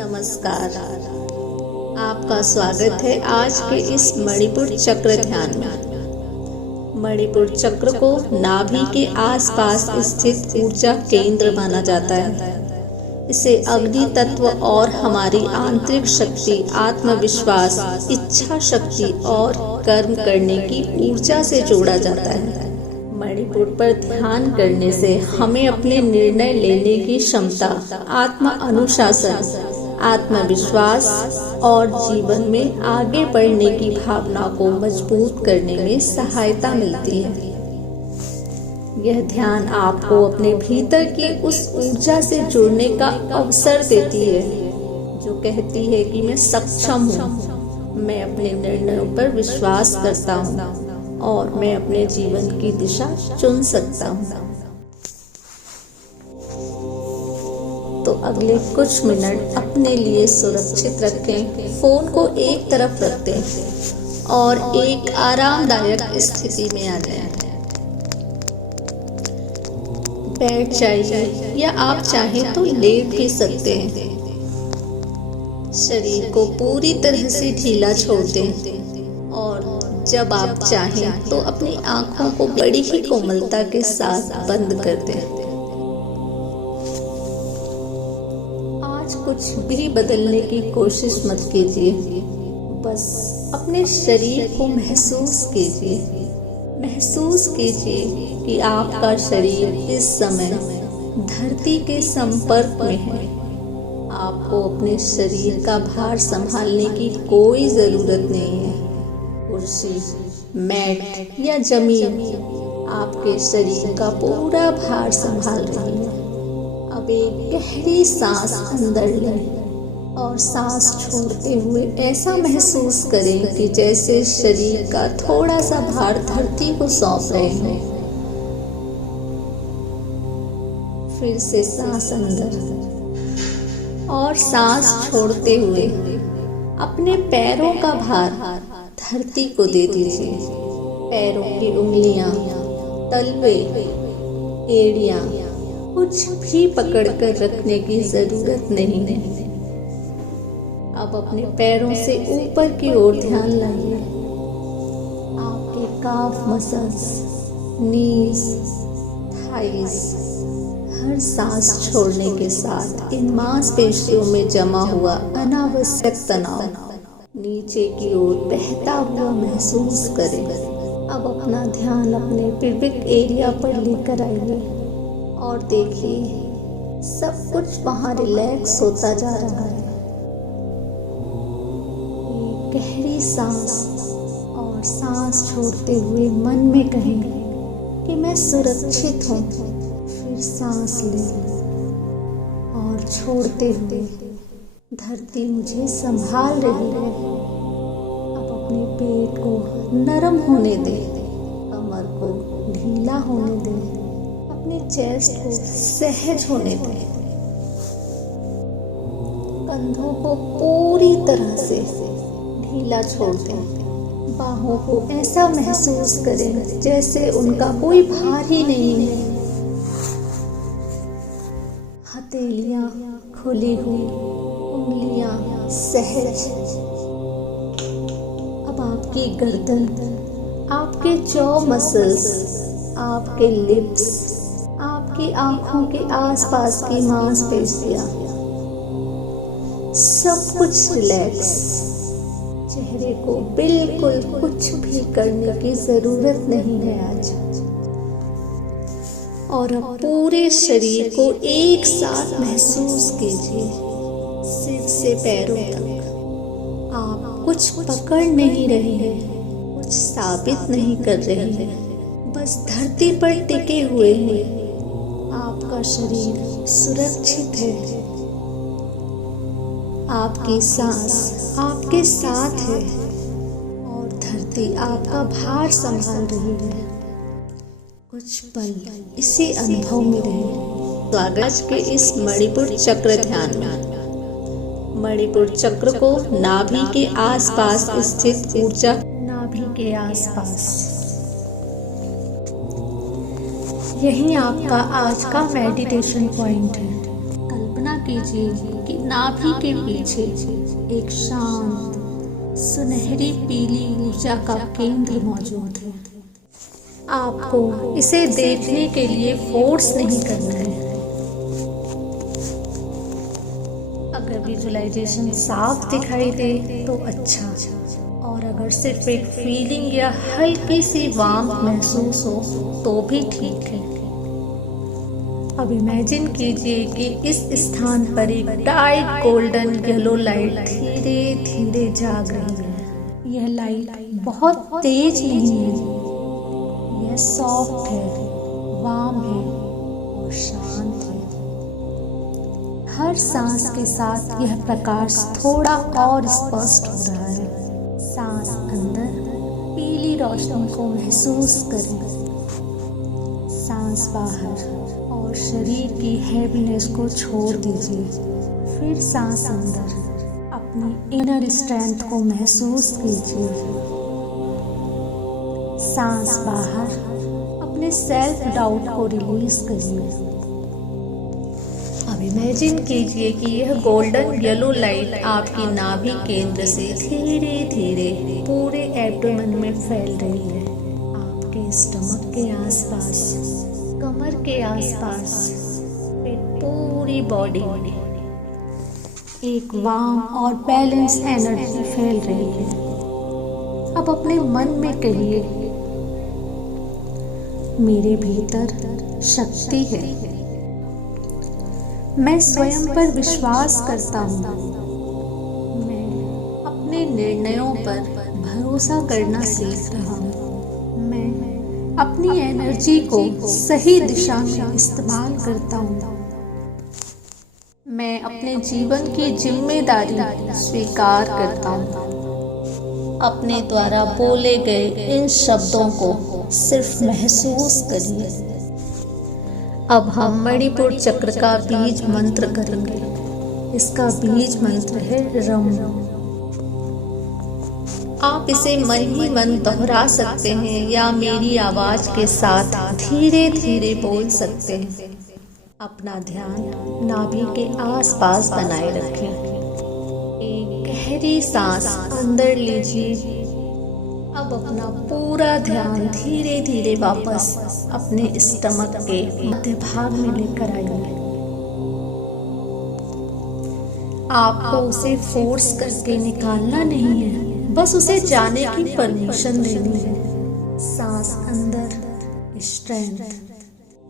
नमस्कार। आपका स्वागत है आज के इस मणिपुर चक्र ध्यान में। मणिपुर चक्र को नाभि के आसपास स्थित ऊर्जा केंद्र माना जाता है। इसे अग्नि तत्व और हमारी आंतरिक शक्ति, आत्मविश्वास, इच्छा शक्ति और कर्म करने की ऊर्जा से जोड़ा जाता है। मणिपुर पर ध्यान करने से हमें अपने निर्णय लेने की क्षमता, आत्म अनुशासन, आत्मविश्वास और जीवन में आगे बढ़ने की भावना को मजबूत करने में सहायता मिलती है। यह ध्यान आपको अपने भीतर की उस ऊर्जा से जुड़ने का अवसर देती है जो कहती है कि मैं सक्षम हूँ, मैं अपने निर्णयों पर विश्वास करता हूँ और मैं अपने जीवन की दिशा चुन सकता हूँ। तो अगले कुछ मिनट अपने लिए सुरक्षित रखें, फोन को एक तरफ रख दें और एक आरामदायक स्थिति में आ जाएं। बैठ जाइए या आप चाहें तो लेट भी सकते हैं। शरीर को पूरी तरह से ढीला छोड़ दें और जब आप चाहें तो अपनी आंखों को बड़ी ही कोमलता के साथ बंद कर दें। आज कुछ भी बदलने की कोशिश मत कीजिए, बस अपने शरीर को महसूस कीजिए। महसूस कीजिए कि आपका शरीर इस समय धरती के संपर्क में है। आपको अपने शरीर का भार संभालने की कोई जरूरत नहीं है। कुर्सी, मैट या जमीन आपके शरीर का पूरा भार संभाल रही है। अब एक गहरी सांस अंदर लें और सांस छोड़ते हुए ऐसा महसूस करें कि जैसे शरीर का थोड़ा सा भार धरती को सौंप रहे हैं। फिर से सांस अंदर और सांस छोड़ते हुए अपने पैरों का भार धरती को दे दीजिए। पैरों की उंगलियां, तलवे, एड़ियां कुछ भी पकड़कर रखने की जरूरत नहीं है। अब अपने पैरों से ऊपर की ओर ध्यान लाइए। आपके काफ मसल्स, नीज, थाइज हर सांस छोड़ने के साथ इन मांसपेशियों में जमा हुआ अनावश्यक तनाव नीचे की ओर बहता हुआ महसूस करें। अब अपना ध्यान अपने पिबिक एरिया पर लेकर आइए और देखिए सब कुछ वहाँ रिलैक्स होता जा रहा है। एक गहरी सांस और सांस छोड़ते हुए मन में कहें कि मैं सुरक्षित हूँ। फिर सांस लें और छोड़ते हुए धरती मुझे संभाल रही है। अब अपने पेट को नरम होने दें, कमर को ढीला होने दें, अपने चेस्ट को सहज होने दें। कंधों को पूरी तरह से ढीला छोड़ दें। बाहों को ऐसा महसूस करें जैसे उनका कोई भार ही नहीं है। हथेलियां खुली हुई, उंगलियां सहज। अब आपकी गर्दन, आपके जॉ मसल्स, आपके लिप्स, आपकी आंखों के आसपास की मांसपेशियां सब कुछ रिलैक्स। चेहरे को बिल्कुल कुछ भी करने की जरूरत नहीं है आज। और अब पूरे शरीर को एक साथ महसूस कीजिए, सिर से पैरों तक। आप कुछ पकड़ नहीं रहे हैं, कुछ साबित नहीं कर रहे हैं, बस धरती पर टिके हुए हैं। आपका शरीर सुरक्षित है। आपकी सांस आपके साथ है और धरती आपका भार संभाल रही है। कुछ पल इसी अनुभव में रहे। स्वागत के इस मणिपुर चक्र ध्यान में। मणिपुर चक्र को नाभि के आसपास स्थित ऊर्जा, नाभि के आसपास, यही आपका आज का मेडिटेशन पॉइंट है। कल्पना कीजिए कि नाभि के पीछे एक शांत सुनहरी पीली ऊर्जा का केंद्र मौजूद है। आपको इसे देखने के लिए फोर्स नहीं करना है। अगर विजुअलाइजेशन साफ दिखाई दे तो अच्छा, और अगर सिर्फ एक फीलिंग या हल्की सी वार्मथ महसूस हो तो भी ठीक है। अब इमेजिन कीजिए कि इस स्थान पर एक ब्राइट गोल्डन येलो लाइट धीरे धीरे जाग रही है। यह लाइट बहुत तेज नहीं है, यह सॉफ्ट है, वार्म है और शांत है। हर सांस के साथ यह प्रकाश थोड़ा और स्पष्ट हो रहा है। सांस अंदर पीली रोशनी को महसूस करें, सांस बाहर और शरीर की हैवीनेस को छोड़ दीजिए। फिर सांस अंदर अपनी इनर स्ट्रेंथ को महसूस कीजिए। सांस बाहर अपने सेल्फ डाउट को रिलीज करिए। अब इमेजिन कीजिए कि यह गोल्डन येलो लाइट आपकी नाभि केंद्र से धीरे धीरे पूरे एब्डोमेन में फैल रही है। आपके स्टमक के आसपास, कमर के आसपास, फिर पूरी बॉडी में एक वार्म और बैलेंस एनर्जी फैल रही है। अब अपने मन में कहिए, मेरे भीतर शक्ति है, मैं स्वयं पर विश्वास करता हूँ, मैं अपने निर्णयों पर भरोसा करना सीख रहा हूँ, मैं अपनी एनर्जी को सही दिशा में इस्तेमाल करता हूँ, मैं अपने जीवन की जिम्मेदारी स्वीकार करता हूँ। अपने द्वारा बोले गए इन शब्दों को सिर्फ महसूस करिए। अब हम मणिपुर चक्र का बीज मंत्र करेंगे। इसका बीज मंत्र है रम। आप इसे मन ही मन दोहरा सकते हैं या मेरी आवाज के साथ धीरे धीरे बोल सकते हैं। अपना ध्यान नाभि के आसपास बनाए रखें। एक गहरी सांस अंदर लीजिए। अब अपना पूरा ध्यान धीरे धीरे वापस अपने स्टमक के मध्य भाग में लेकर आइए। आपको उसे फोर्स करके निकालना नहीं है, बस उसे जाने की परमिशन देनी है। सांस अंदर स्ट्रेंथ,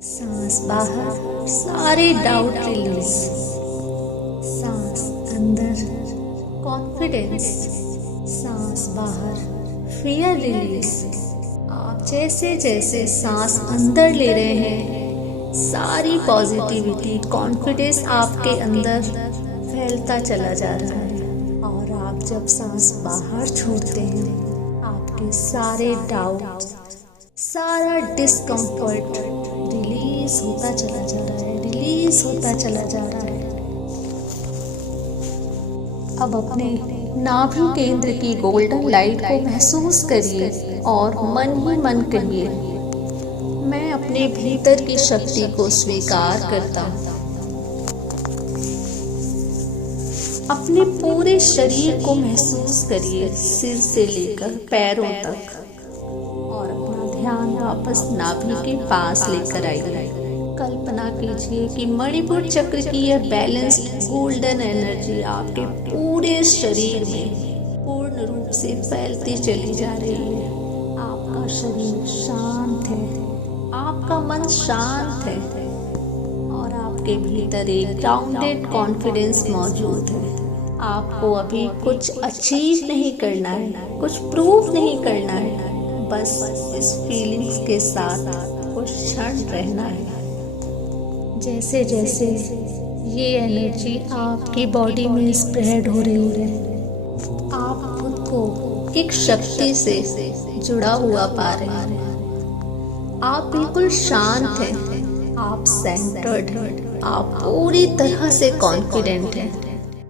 सांस बाहर सारे डाउट रिलीज। सांस अंदर कॉन्फिडेंस, सांस बाहर फियर रिलीज। आप जैसे जैसे सांस अंदर ले रहे हैं, सारी पॉजिटिविटी, कॉन्फिडेंस आपके अंदर फैलता चला जा रहा है। और आप जब सांस बाहर छोड़ते हैं, आपके सारे डाउट, सारा डिस्कम्फर्ट रिलीज होता चला जा रहा है, रिलीज होता चला जा रहा है। अब अपने नाभि केंद्र की गोल्डन लाइट को महसूस करिए और मन ही मन कहिए, मैं अपने भीतर की शक्ति को स्वीकार करता हूँ। अपने पूरे शरीर को महसूस करिए, सिर से लेकर पैरों तक, और अपना ध्यान वापस नाभि के पास लेकर आइए। कल्पना कीजिए कि मणिपुर चक्र की यह बैलेंस्ड गोल्डन एनर्जी आपके पूरे शरीर में पूर्ण रूप से फैलती चली जा रही है। आपका शरीर शांत है, आपका मन शांत है और आपके भीतर एक ग्राउंडेड कॉन्फिडेंस मौजूद है। आपको अभी कुछ अचीव नहीं करना है, कुछ प्रूव नहीं करना है, बस इस फीलिंग्स के साथ कुछ क्षण रहना है। जैसे जैसे ये एनर्जी आपकी बॉडी में स्प्रेड हो रही है, आप खुद को एक शक्ति से जुड़ा हुआ पा रहे हैं। आप बिल्कुल शांत हैं, आप सेंटर्ड हैं, आप पूरी तरह से कॉन्फिडेंट हैं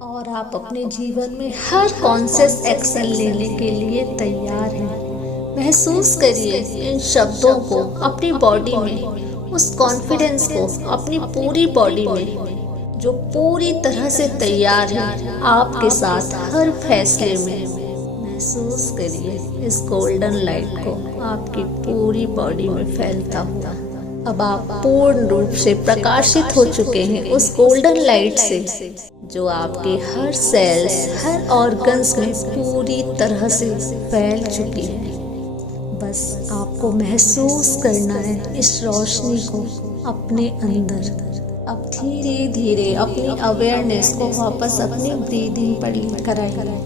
और आप अपने जीवन में हर कॉन्शियस एक्शन लेने के लिए तैयार हैं। महसूस करिए इन शब्दों को अपनी बॉडी में, उस कॉन्फिडेंस को अपनी पूरी बॉडी में जो पूरी तरह से तैयार है आपके साथ हर फैसले में। महसूस करिए इस गोल्डन लाइट को आपकी पूरी बॉडी में फैलता हुआ। अब आप पूर्ण रूप से प्रकाशित हो चुके हैं उस गोल्डन लाइट से, जो आपके हर सेल्स, हर ऑर्गन्स में पूरी तरह से फैल चुकी है। बस आपको महसूस करना है इस रोशनी को अपने अंदर। अब धीरे धीरे अपनी अवेयरनेस को वापस अपनी ब्रीदिंग पर लेकर आइए।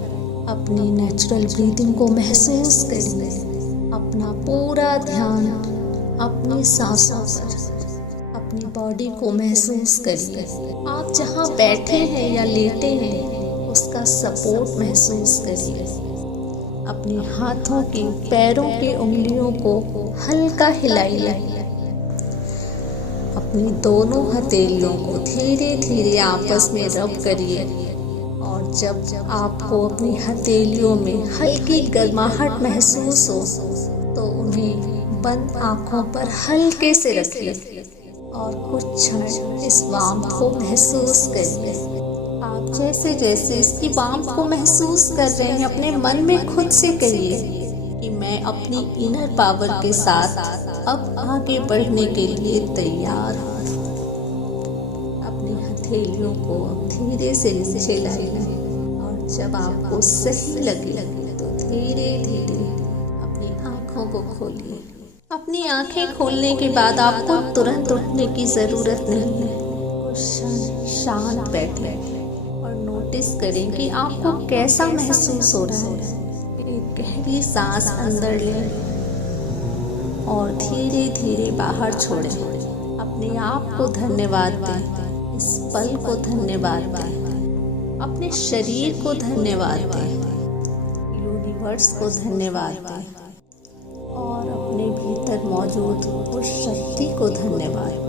अपनी नेचुरल ब्रीदिंग को महसूस करिए। अपना पूरा ध्यान अपनी सांसों पर, अपनी बॉडी को महसूस करिए। आप जहाँ बैठे हैं या लेटे हैं उसका सपोर्ट महसूस करिए। अपने हाथों की, पैरों की उंगलियों को हल्का हिलाइए। अपनी दोनों हथेलियों को धीरे धीरे आपस में रब करिए। और जब आपको अपनी हथेलियों में हल्की गर्माहट महसूस हो तो उन्हें बंद आंखों पर हल्के से रखिए और कुछ क्षण इस वार्मथ को महसूस करिए। आप जैसे जैसे इसकी वार्मथ को महसूस कर रहे हैं, अपने मन में खुद से कहिए कि मैं अपनी इनर पावर के साथ अब आगे बढ़ने के लिए तैयार हूँ। अपनी हथेलियों को अब धीरे से नीचे लाइए और जब आपको सही लगे तो धीरे धीरे अपनी आँखों को खोलिए। अपनी आंखें खोलने के बाद आपको तुरंत उठने की ज़रूरत नहीं है। कुछ क्षण शांत बैठे और नोटिस करें कि आपको कैसा महसूस हो रहा है। एक गहरी सांस अंदर लें और धीरे धीरे बाहर छोड़ें। अपने आप को धन्यवाद दें, इस पल को धन्यवाद दें, अपने शरीर को धन्यवाद दें, यूनिवर्स को धन्यवाद दें और अपने भीतर मौजूद उस शक्ति को धन्यवाद।